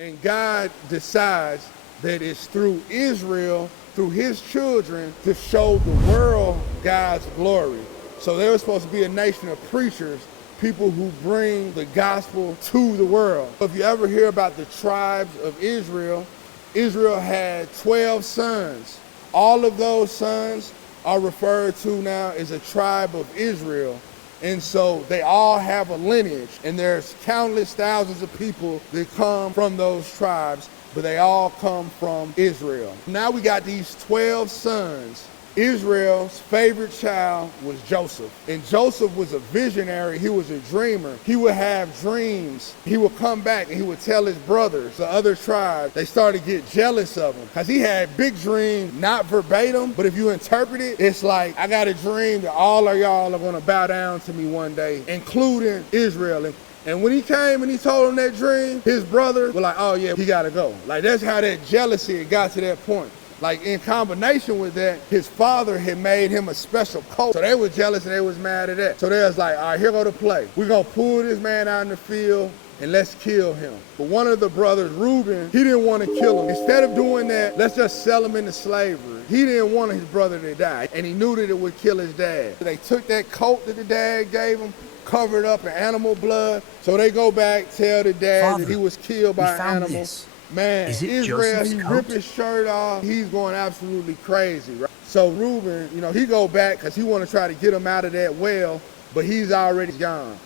And God decides that it's through Israel, through his children, to show the world God's glory. So there was supposed to be a nation of preachers, people who bring the gospel to the world. If you ever hear about the tribes of Israel, Israel had 12 sons. All of those sons are referred to now as a tribe of Israel. And so they all have a lineage, and there's countless thousands of people that come from those tribes, but they all come from Israel. Now we got these 12 sons. Israel's favorite child was Joseph. And Joseph was a visionary. He was a dreamer. He would have dreams. He would come back and he would tell his brothers, the other tribes, they started to get jealous of him because he had big dreams, not verbatim, but if you interpret it, it's like, I got a dream that all of y'all are going to bow down to me one day, including Israel. And when he came and he told him that dream, his brother was like, oh yeah, he got to go. Like, that's how that jealousy had got to that point. Like, in combination with that, his father had made him a special coat. So they were jealous and they was mad at that. So they was like, all right, here go the play. We're going to pull this man out in the field and let's kill him. But one of the brothers, Reuben, he didn't want to kill him. Instead of doing that, let's just sell him into slavery. He didn't want his brother to die, and he knew that it would kill his dad. So they took that coat that the dad gave him, covered up in animal blood. So they go back, tell the dad Father, that he was killed by an animal. This. Man, Israel, he ripped his shirt off. He's going absolutely crazy, right? So Reuben, he go back because he want to try to get him out of that well, but he's already gone.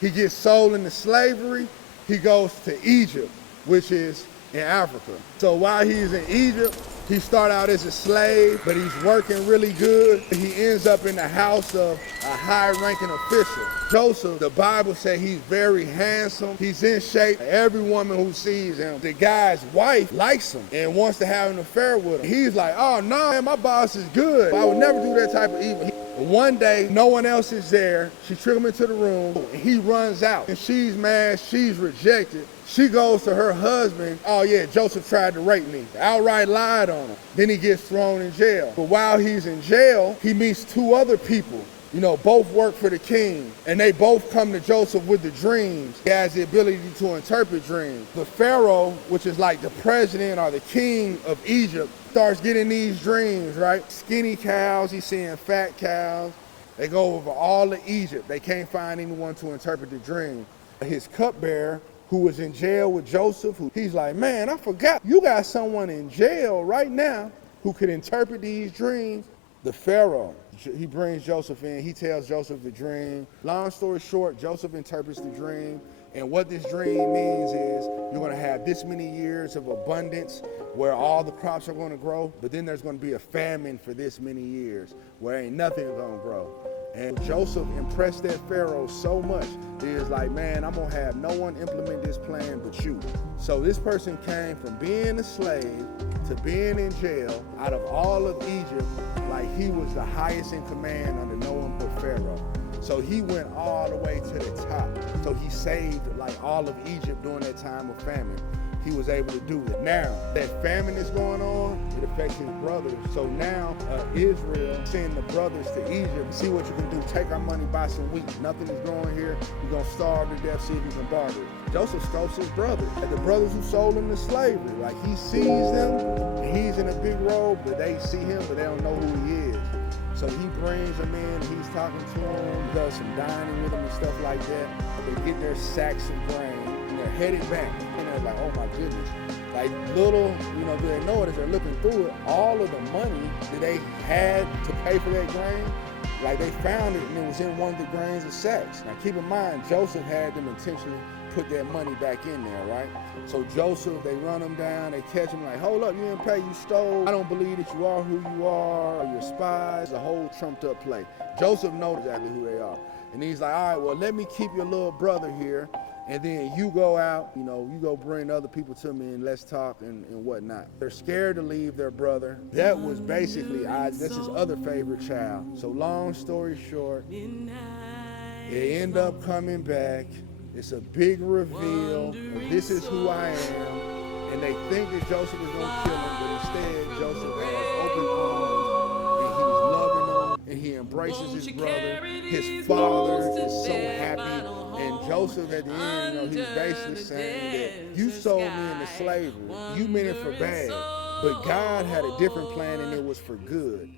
He gets sold into slavery. He goes to Egypt, which is in Africa. So while he's in Egypt, he started out as a slave, but he's working really good. He ends up in the house of a high-ranking official. Joseph, the Bible says he's very handsome. He's in shape. Every woman who sees him, the guy's wife likes him and wants to have an affair with him. He's like, oh no, man, my boss is good. I would never do that type of evil. One day, no one else is there. She took him into the room, and he runs out. And she's mad, she's rejected. She goes to her husband, oh yeah, Joseph tried to rape me. Outright lied on him. Then he gets thrown in jail. But while he's in jail, he meets two other people. Both work for the king, and they both come to Joseph with the dreams. He has the ability to interpret dreams. The Pharaoh, which is like the president or the king of Egypt, starts getting these dreams, right? Skinny cows, he's seeing fat cows. They go over all of Egypt. They can't find anyone to interpret the dream. His cupbearer, who was in jail with Joseph, he's like, man, I forgot. You got someone in jail right now who could interpret these dreams. The Pharaoh, he brings Joseph in. He tells Joseph the dream. Long story short, Joseph interprets the dream. And what this dream means is you're going to have this many years of abundance where all the crops are going to grow, but then there's going to be a famine for this many years where ain't nothing going to grow. And Joseph impressed that Pharaoh so much that he was like, man, I'm going to have no one implement this plan but you. So this person came from being a slave to being in jail out of all of Egypt, like he was the highest in command under no one but Pharaoh. So he went all the way to the top. So he saved like all of Egypt during that time of famine. He was able to do it. Now that famine is going on, it affects his brothers. So now Israel send the brothers to Egypt. See what you can do. Take our money, buy some wheat. Nothing is growing here. You're going to starve to death, see if you can barter. Joseph scopes his brothers. And the brothers who sold him to slavery. Like he sees them, and he's in a big robe, but they see him, but they don't know who he is. So he brings them in, he's talking to them, he does some dining with them and stuff like that. They get their sacks of grain, and they're headed back. And they're like, oh my goodness. Like little, do they know it as they're looking through it, all of the money that they had to pay for that grain, like they found it and it was in one of the grains of sacks. Now keep in mind, Joseph had them intentionally put that money back in there, right? So Joseph, they run him down, they catch him like, hold up, you didn't pay, you stole. I don't believe that you are who you are, or you're spies, a whole trumped up play. Joseph knows exactly who they are. And he's like, all right, well, let me keep your little brother here, and then you go out, you go bring other people to me and let's talk and whatnot. They're scared to leave their brother. That was basically, that's his other favorite child. So long story short, they end up coming back. It's a big reveal. This is who I am. And they think that Joseph is going to kill him, but instead Joseph has open arms and he's loving them and he embraces his brother. His father is so happy. And Joseph Joseph at the end, you know, he was basically saying that you sold me into slavery. You meant it for bad, but God had a different plan and it was for good.